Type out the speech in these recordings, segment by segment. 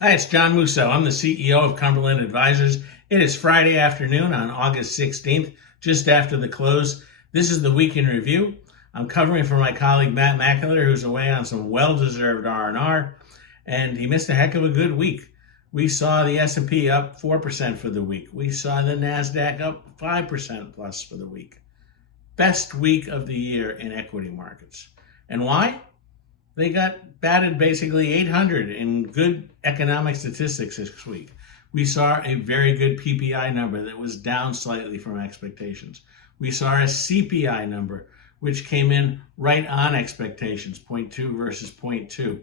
Hi, it's John Musso. I'm the CEO of Cumberland Advisors. It is Friday afternoon on August 16th, just after the close. This is the Week in Review. I'm covering for my colleague Matt Mackler, who's away on some well-deserved R&R, and he missed a heck of a good week. We saw the S&P up 4% for the week. We saw the NASDAQ up 5% plus for the week. Best week of the year in equity markets. And why? They got batted basically 800 in good economic statistics this week. We saw a very good PPI number that was down slightly from expectations. We saw a CPI number, which came in right on expectations, 0.2 versus 0.2.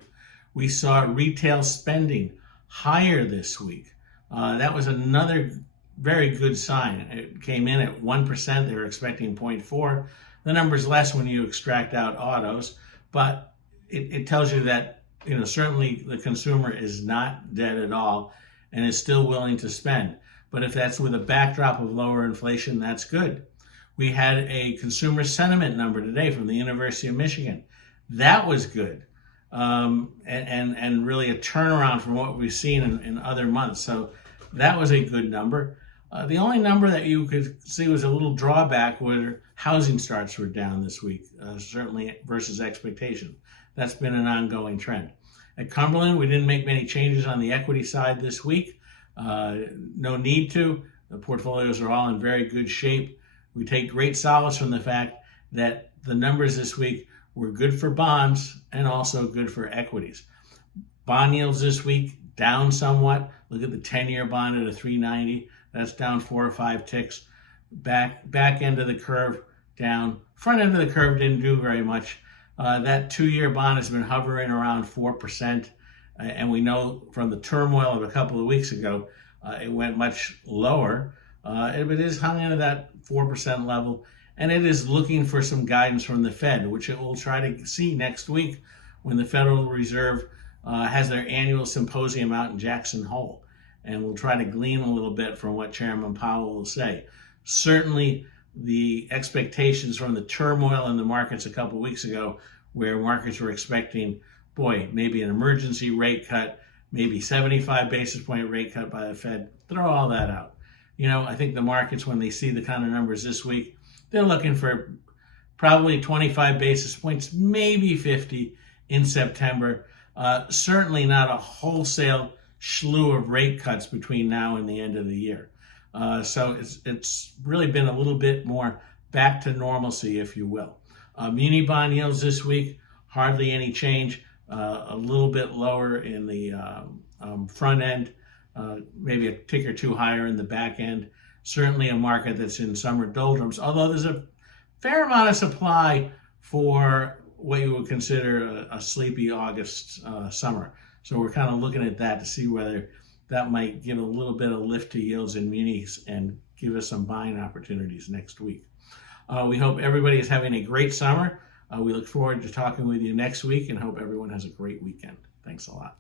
We saw retail spending higher this week. That was another very good sign. It came in at 1%. They were expecting 0.4. The number's less when you extract out autos, but it tells you that, certainly the consumer is not dead at all and is still willing to spend. But if that's with a backdrop of lower inflation, that's good. We had a consumer sentiment number today from the University of Michigan. That was good. And really a turnaround from what we've seen in other months. So that was a good number. The only number that you could see was a little drawback where housing starts were down this week, certainly versus expectation. That's been an ongoing trend. At Cumberland, we didn't make many changes on the equity side this week. No need to. The portfolios are all in very good shape. We take great solace from the fact that the numbers this week were good for bonds and also good for equities. Bond yields this week down somewhat. Look at the 10-year bond at a 390. That's down 4 or 5 ticks. Back end of the curve down. Front end of the curve didn't do very much. That 2-year bond has been hovering around 4%. And we know from the turmoil of a couple of weeks ago, it went much lower. It is hung into that 4% level. And it is looking for some guidance from the Fed, which it will try to see next week when the Federal Reserve has their annual symposium out in Jackson Hole. And we'll try to glean a little bit from what Chairman Powell will say. Certainly, the expectations from the turmoil in the markets a couple of weeks ago, where markets were expecting, maybe an emergency rate cut, maybe 75 basis point rate cut by the Fed, throw all that out. I think the markets, when they see the kind of numbers this week, they're looking for probably 25 basis points, maybe 50 in September. Certainly not a wholesale slew of rate cuts between now and the end of the year. So it's really been a little bit more back to normalcy, if you will. Muni bond yields this week, hardly any change, a little bit lower in the front end, maybe a tick or two higher in the back end. Certainly a market that's in summer doldrums, although there's a fair amount of supply for what you would consider a sleepy August summer. So we're kind of looking at that to see whether that might give a little bit of lift to yields in munis and give us some buying opportunities next week. We hope everybody is having a great summer. We look forward to talking with you next week and hope everyone has a great weekend. Thanks a lot.